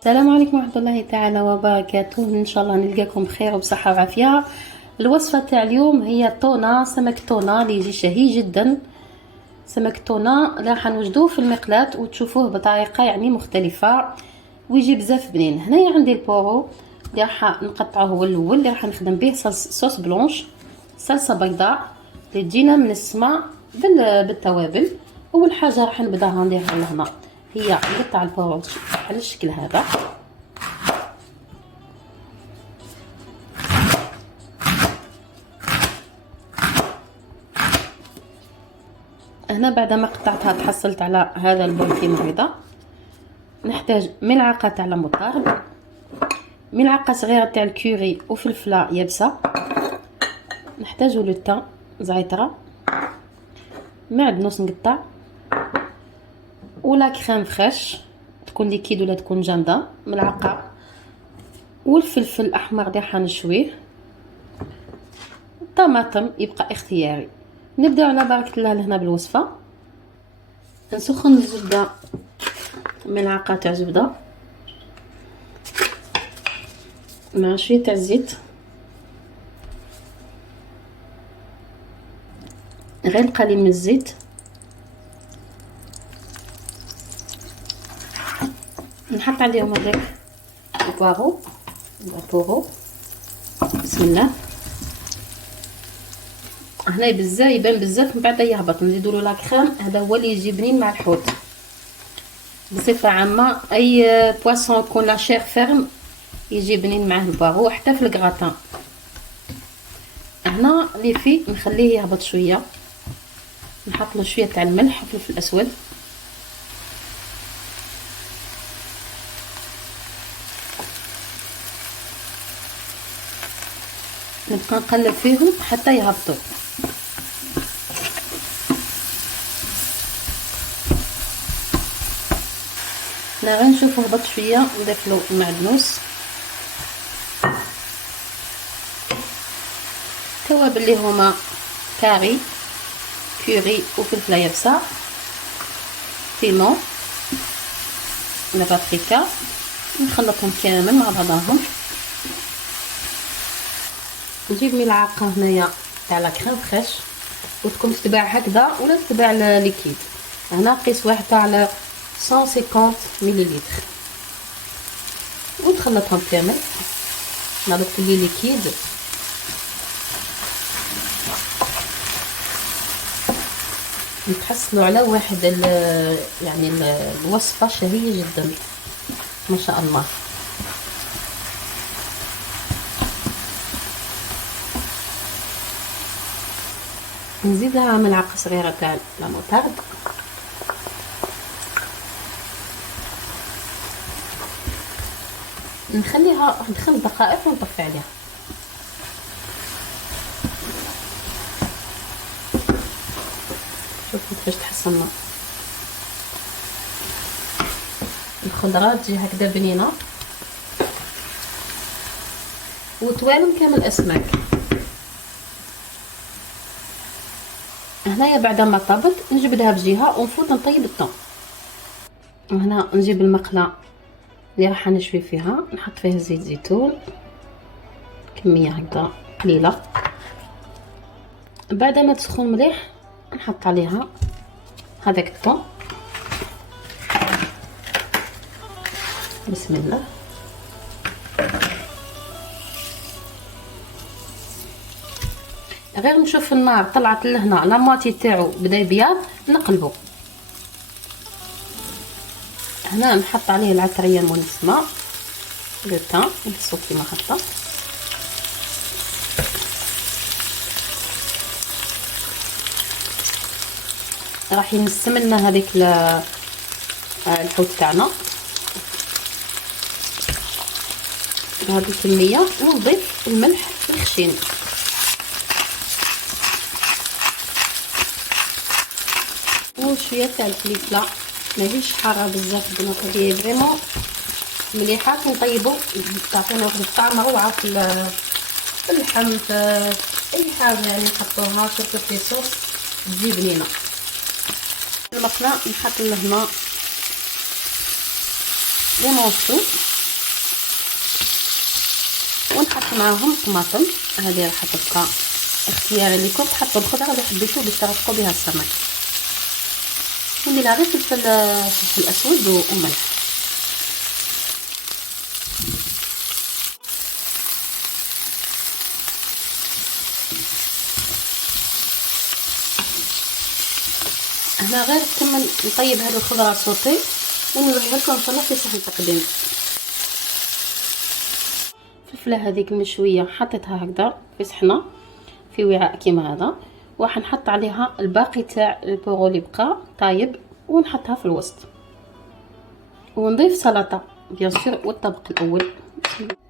السلام عليكم ورحمة الله تعالى وبركاته. ان شاء الله نلقاكم بخير وبصحة وعافية. الوصفة تاع اليوم هي تونة، سمك تونة اللي يجي شهي جدا. سمك تونة اللي راح نوجدوه في المقلاة وتشوفوه بطريقة يعني مختلفة ويجي بزاف بنين. هنايا عندي البورو اللي راح نقطعه هو الاول، اللي راح نخدم به صوص بلونش، صلصة بيضاء اللي تجينا من السماء بالتوابل. اول حاجة راح نبداها نديرها لهنا هي نقطع البورو على الشكل هذا. هنا بعد ما قطعتها تحصلت على هذا البولكي مريضة. نحتاج ملعقة تاع المطارد، ملعقة صغيرة تاع الكوري وفلفلة يابسة، نحتاج لوتان زعترة، معدنوس نقطع، ولا كريم فريش تكون ليكيد ولا تكون جامدة ملعقة، والفلفل الاحمر اللي حنشويه، طماطم يبقى اختياري. نبداو على بركة الله لهنا بالوصفة. نسخن الزبدة، ملعقة تاع زبدة مع شوية تاع الزيت، غير قليل من الزيت. نحط عليهم هذاك البورو. بسم الله. هنا بزاف يبان بزاف من بعد يهبط، نزيدوا له لاكريم، هذا هو اللي يجي بنين مع الحوت. بصفه عامه اي بواسون يكون لا شير فيرم يجي بنين معاه البارو، حتى في الكراتان. هنا اللي فيه نخليه يهبط شويه، نحط له شويه تاع الملح وفلفل اسود، نبقى نقلب فيهم حتى يهبطوا. لا غير نشوفو هبط شويه، نضيف له المعدنوس، توابل اللي هما كاري كوري وفلفله يابسه، بيمون ولا بابريكا، نخلطهم كامل مع بعضهم. نجيب ملعقه هنايا تاع لا كريم فريش، وتكون تتباع هكذا ولا تتباع ليكيد. هنا قيس واحده على 150 مليلتر، ونخلطهم كامل. نضيف لي ليكيد، نتحصلوا على واحد يعني الوصفه شهيه جدا ما شاء الله. نزيدها ملعقه صغيره تاع لاموطارد، نخليها 5 دقائق ونطفي عليها. شوفوا كيفاش تحسنا الخضره، تجي هكذا بنينه وتوالم كامل اسماك. هنايا بعد ما طابت نجبدها بجهه ونفوت نطيب الثوم. وهنا نجيب المقله اللي راح نشوي فيها، نحط فيها زيت زيتون كميه هكذا قليله. بعد ما تسخن مليح نحط عليها هذاك الثوم. بسم الله. غير نشوف النار طلعت لهنا لا مواتي تاعو بدا يبيض، نقلبو. هنا نحط عليه العطريه مول السما، لوتان بالصوت كيما هكا. راح ينسم لنا هذيك الحوت تاعنا بهذه الكميه، ونضيف الملح الخشين وشويه تاع الفلفله، ماهيش حاره بزاف، البنات هذه فريمون مليحه نطيبو، تعطينا واحد الطعم روعه في اللحم، في اي حاجه يعني نحطوها سورتو في صوص تجي بنينه. المقله نحط لهنا ليمون سو نحط معاهم طماطم، هذه راح تبقى اختياري لكم، تحطوا الخضره اللي حبيتوا باش ترافقوا بها السمك. وندير غير فلفل اسود وملح. هنا غير كمل نطيب هذه الخضره سوطي ونوريها لكم ان شاء الله في صحن التقديم. الفلفله هذيك المشويه حطيتها هكذا في صحنه في وعاء كيما هذا، وراح نحط عليها الباقي تاع البوغو اللي بقى طايب ونحطها في الوسط، ونضيف سلطه بيان سور والطبق الاول. بسم الله.